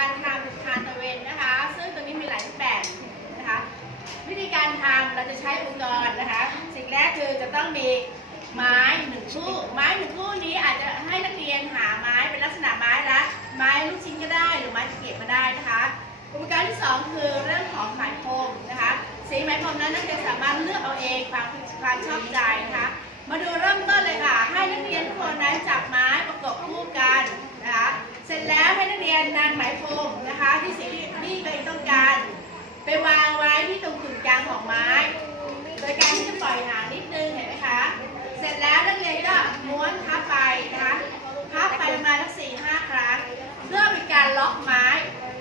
การทำทานตะเวนนะคะ ซึ่งตรงนี้มีหลายรูปแบบนะคะ วิธีการทำเราจะใช้อุปกรณ์นะคะ สิ่งแรกคือจะต้องมีไม้หนึ่งคู่ ไม้หนึ่งคู่นี้อาจจะให้นักเรียนหาไม้เป็นลักษณะไม้ละไม้ลูกชิ้นก็ได้หรือไม้ตะเกียบก็ได้นะคะอุปกรณ์ที่สองคือเรื่องของไหมพรมนะคะสีไหมพรมนั้นนักเรียนสามารถเลือกเอาเองความความชอบใจนะคะ มาดูเริ่มต้นเลยค่ะ ให้นักเรียนทุกคนนั้นจับไม้ประกบคู่กันนะคะ เสร็จแล้วให้นักเรียนนำไหมพรมนะคะ ที่สีที่ตัวเองต้องการ ไปวางไว้ที่ตรงกึ่งกลาง ของไม้ โดยการที่จะปล่อยหางนิดนึงเห็นไหมคะ เสร็จแล้วนักเรียนก็ม้วนพับไปนะคะพับไปประมาณสักสี่ห้าครั้ง เพื่อเป็นการล็อกไม้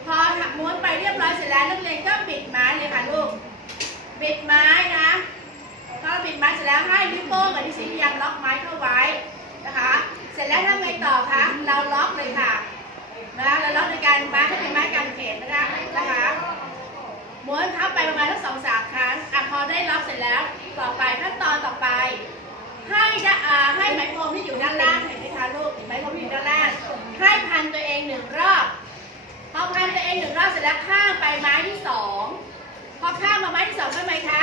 พอม้วนไปเรียบร้อยเสร็จแล้วนักเรียนก็บิดไม้เลยค่ะลูก บิดไม้นะพอบิดไม้เสร็จแล้วให้นิ้วโป้งกับนิ้วชี้พยายามล็อกไม้เข้าไว้นะคะ เสร็จแล้วทำไงต่อคะ เราล็อกเลยค่ะนะเราล็อกในการไม้ให้เป็นไม้กางเขนนะคะ แล้ว ต่อไปขั้นตอนต่อไป ให้ด้าอ่าให้ไหมพรมที่อยู่ด้านล่างเห็นไหมคะลูกไหมพรมที่อยู่ด้านล่างให้พันตัวเองหนึ่งรอบพอพันตัวเองหนึ่งรอบเสร็จแล้วข้ามไปไม้ที่สองพอข้ามมาไม้ที่สองทำไมคะ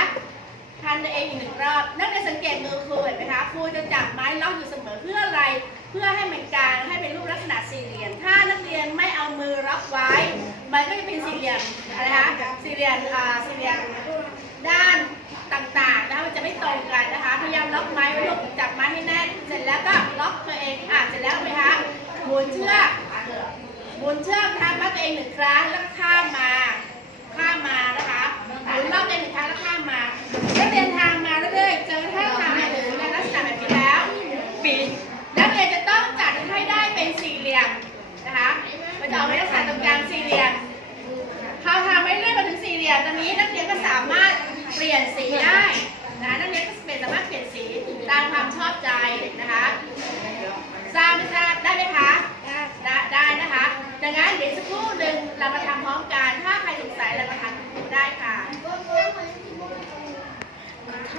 พันตัวเองอีกหนึ่งรอบนักเรียนสังเกตมือครูเห็นไหมคะครูจะจับไม้ล็อกอยู่เสมอเพื่ออะไร เพื่อให้มันกลางให้เป็นรูปลักษณะสี่เหลี่ยม ถ้านักเรียนไม่เอามือรับไว้ มันก็จะเป็นสี่เหลี่ยมอะไรคะสี่เหลี่ยมอ่า มุนเชือกหมุนเชือกนะคะมัดตัวเองหนึ่งครั้งแล้วข้ามมา ข้ามมานะคะหมุนรอบตัวเองหนึ่งครั้งแล้วข้ามมาแล้วเดินทางมาเรื่อยๆจนกระทั่งมาถึงในลักษณะแบบนี้แล้วปิดแล้วเรียนจะต้องจัดให้ได้เป็นสี่เหลี่ยมนะคะมันจะออกในลักษณะตรงกลางสี่เหลี่ยมพอทำไปเรื่อยมาถึงสี่เหลี่ยมตอนนี้นักเรียนก็สามารถ ดังนั้นเดี๋ยวสักครู่หนึ่งเรามาทำพร้อมกันถ้า